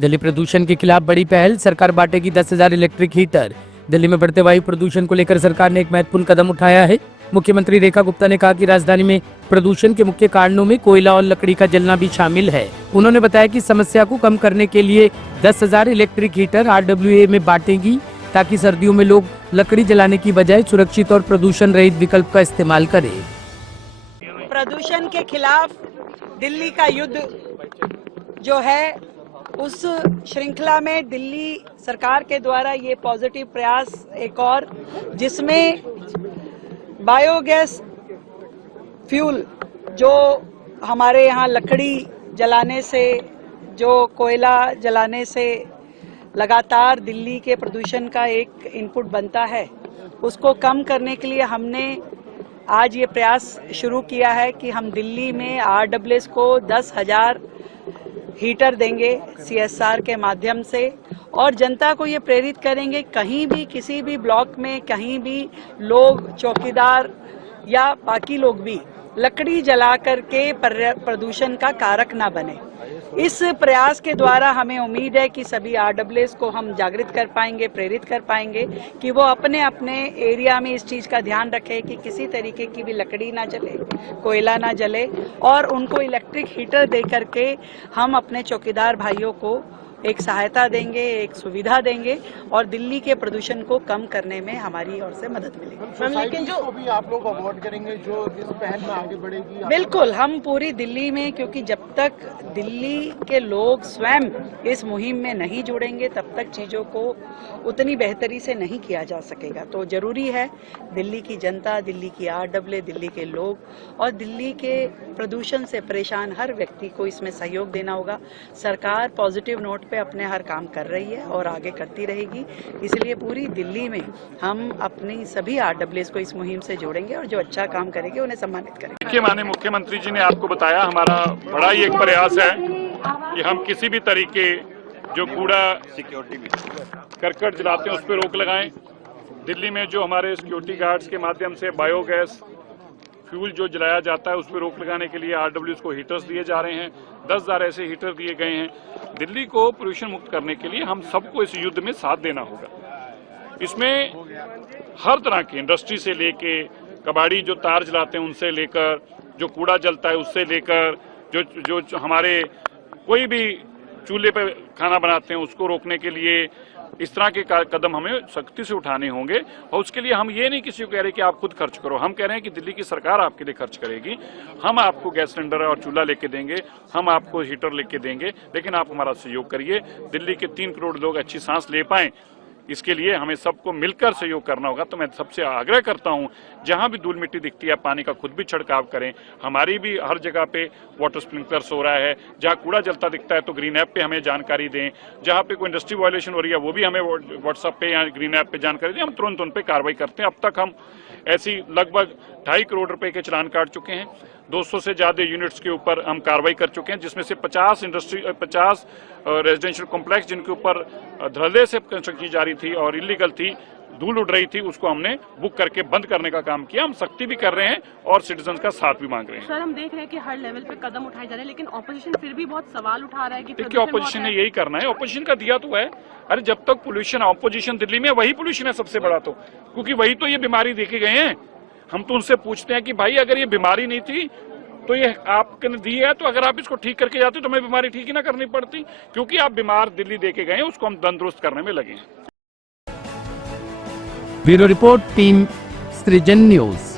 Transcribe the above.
दिल्ली प्रदूषण के खिलाफ बड़ी पहल, सरकार बांटेगी 10,000 इलेक्ट्रिक हीटर। दिल्ली में बढ़ते वायु प्रदूषण को लेकर सरकार ने एक महत्वपूर्ण कदम उठाया है। मुख्यमंत्री रेखा गुप्ता ने कहा कि राजधानी में प्रदूषण के मुख्य कारणों में कोयला और लकड़ी का जलना भी शामिल है। उन्होंने बताया कि समस्या को कम करने के लिए 10,000 इलेक्ट्रिक हीटर RWA में बांटेगी, ताकि सर्दियों में लोग लकड़ी जलाने की बजाय सुरक्षित और प्रदूषण रहित विकल्प का इस्तेमाल करें। प्रदूषण के खिलाफ दिल्ली का युद्ध जो है, उस श्रृंखला में दिल्ली सरकार के द्वारा ये पॉजिटिव प्रयास एक और, जिसमें बायोगैस फ्यूल जो हमारे यहाँ लकड़ी जलाने से, जो कोयला जलाने से लगातार दिल्ली के प्रदूषण का एक इनपुट बनता है, उसको कम करने के लिए हमने आज ये प्रयास शुरू किया है कि हम दिल्ली में RWS को 10,000 हीटर देंगे CSR के माध्यम से, और जनता को ये प्रेरित करेंगे कहीं भी किसी भी ब्लॉक में कहीं भी लोग, चौकीदार या बाकी लोग भी लकड़ी जला करके प्रदूषण का कारक ना बने। इस प्रयास के द्वारा हमें उम्मीद है कि सभी RWS को हम जागृत कर पाएंगे, प्रेरित कर पाएंगे कि वो अपने अपने एरिया में इस चीज़ का ध्यान रखें कि किसी तरीके की भी लकड़ी ना जले, कोयला ना जले, और उनको इलेक्ट्रिक हीटर दे करके हम अपने चौकीदार भाइयों को एक सहायता देंगे, एक सुविधा देंगे, और दिल्ली के प्रदूषण को कम करने में हमारी ओर से मदद मिलेगी। लेकिन जो भी आप लोग अवॉर्ड करेंगे जो इस पहल में आगे बढ़ेगी, बिल्कुल हम पूरी दिल्ली में, क्योंकि जब तक दिल्ली के लोग स्वयं इस मुहिम में नहीं जुड़ेंगे तब तक चीज़ों को उतनी बेहतरी से नहीं किया जा सकेगा। तो जरूरी है दिल्ली की जनता, दिल्ली की RWA, दिल्ली के लोग और दिल्ली के प्रदूषण से परेशान हर व्यक्ति को इसमें सहयोग देना होगा। सरकार पॉजिटिव नोट पे अपने हर काम कर रही है और आगे करती रहेगी, इसलिए पूरी दिल्ली में हम अपनी सभी RWS को इस मुहिम से जोड़ेंगे और जो अच्छा काम करेंगे उन्हें सम्मानित करेंगे। देखिए, माननीय मुख्यमंत्री जी ने आपको बताया, हमारा बड़ा ही एक प्रयास है कि हम किसी भी तरीके जो कूड़ा करकट जलाते हैं उस पर रोक लगाएं। दिल्ली में जो हमारे सिक्योरिटी गार्ड्स के माध्यम से बायोगैस फ्यूल जो जलाया जाता है उस पर रोक लगाने के लिए RWS को हीटर्स दिए जा रहे हैं। 10,000 ऐसे हीटर दिए गए हैं। दिल्ली को प्रदूषण मुक्त करने के लिए हम सबको इस युद्ध में साथ देना होगा। इसमें हर तरह की इंडस्ट्री से लेके कबाड़ी जो तार जलाते हैं उनसे लेकर, जो कूड़ा जलता है उससे लेकर, जो हमारे कोई भी चूल्हे पे खाना बनाते हैं उसको रोकने के लिए इस तरह के कदम हमें सख्ती से उठाने होंगे। और उसके लिए हम ये नहीं किसी को कह रहे कि आप खुद खर्च करो, हम कह रहे हैं कि दिल्ली की सरकार आपके लिए खर्च करेगी। हम आपको गैस सिलेंडर और चूल्हा लेके देंगे, हम आपको हीटर लेके देंगे, लेकिन आप हमारा सहयोग करिए। दिल्ली के 3 करोड़ लोग अच्छी सांस ले पाएं, इसके लिए हमें सबको मिलकर सहयोग करना होगा। तो मैं सबसे आग्रह करता हूं, जहां भी धूल मिट्टी दिखती है पानी का खुद भी छिड़काव करें। हमारी भी हर जगह पे वाटर स्प्रिंकलर्स हो रहा है। जहां कूड़ा जलता दिखता है तो ग्रीन ऐप पे हमें जानकारी दें। जहां पे कोई इंडस्ट्री वायलेशन हो रही है वो भी हमें व्हाट्सएप पे या ग्रीन ऐप पे जानकारी दें। हम तुरंत उन पे कार्रवाई करते हैं। अब तक हम ऐसी लगभग 2.5 करोड़ रुपए के चालान काट चुके हैं। 200 से ज्यादा यूनिट्स के ऊपर हम कार्रवाई कर चुके हैं, जिसमें से 50 रेजिडेंशियल कॉम्प्लेक्स जिनके ऊपर धड़ल्ले से कंस्ट्रक्शन की जा रही थी और इलीगल थी, धूल उड़ रही थी, उसको हमने बुक करके बंद करने का काम किया। हम सख्ती भी कर रहे हैं और सिटीजन का साथ भी मांग रहे हैं। सर, हम देख रहे हैं कि हर लेवल पे कदम उठाए जा रहे हैं, लेकिन ऑपोजिशन फिर भी बहुत सवाल उठा रहा है कि देखिए, ऑपोजिशन ने यही करना है। ऑपोजिशन का दिया तो है, अरे जब तक पोल्यूशन ऑपोजिशन दिल्ली में वही पोल्यूशन है सबसे बड़ा, तो क्योंकि वही तो ये बीमारी देखे गए हैं। हम तो उनसे पूछते हैं कि भाई अगर ये बीमारी नहीं थी तो ये आपने दी है, तो अगर आप इसको ठीक करके जाते तो हमें बीमारी ठीक ही ना करनी पड़ती, क्योंकि आप बीमार दिल्ली देके गए हैं, उसको हम तंदुरुस्त करने में लगे हैं। ब्यूरो रिपोर्ट, टीम सृजन न्यूज।